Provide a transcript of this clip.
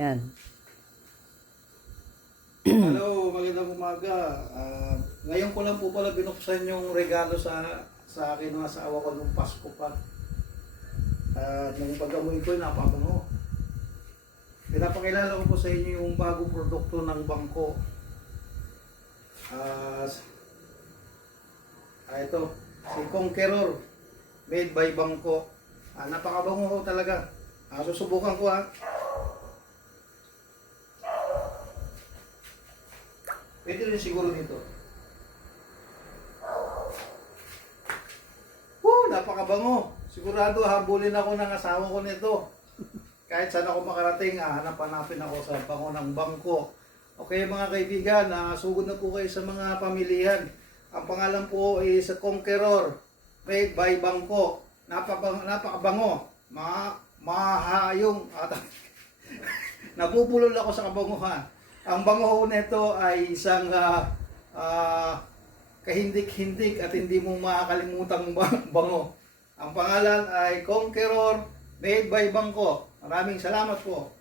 Yan. Hello, magandang umaga. Ngayon ko lang po pala binuksan yung regalo sa akin ng asawa ko nung Pasko pa. At nung pag-amoy ko, napabango. Pinapakilala ko po sa inyo yung bagong produkto ng bangko. Ito, si Conqueror, made by Bangko. Napakabango ko talaga. Susubukan ko ha. Pwede rin siguro dito. Napakabango. Sigurado habulin ako ng asawa ko nito. Kahit saan ako makarating, hanap-hanapin ako sa bango ng Bangko. Okay mga kaibigan, sugod na po kayo sa mga pamilihan. Ang pangalan po is Conqueror, made by Bangko. Napakabango. Mahayong. Nabubulol ako sa kabanguhan. Ang bango nito ay isang kahindik-hindik at hindi mo makakalimutang bango. Ang pangalan ay Conqueror, made by Bangko. Maraming salamat po.